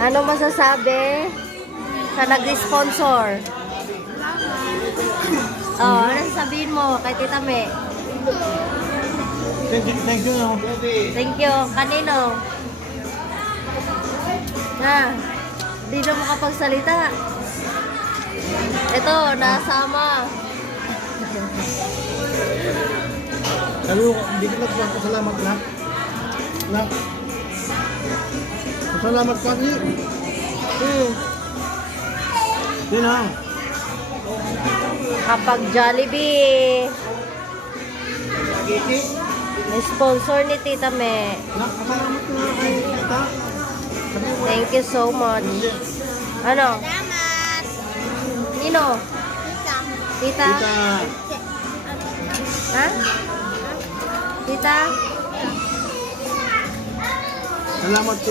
Ano masasabi sa nag-sponsor? Oh, ano sasabihin mo kay Tita Me? Thank you, no? Thank you. Kanino? Di na makapagsalita. Ito, nasama. Sabi ko, hindi ko nagpapasalamat na. Na. Pasalamat ka niyo. Yun lang. Kapag Jollibee, may sponsor ni Tita Me. Pasalamat ko na kay Tita. Thank you so much. Ano? Salamat. Nino? Tita. Tita? Tita. Ha? Tita? Salamat po.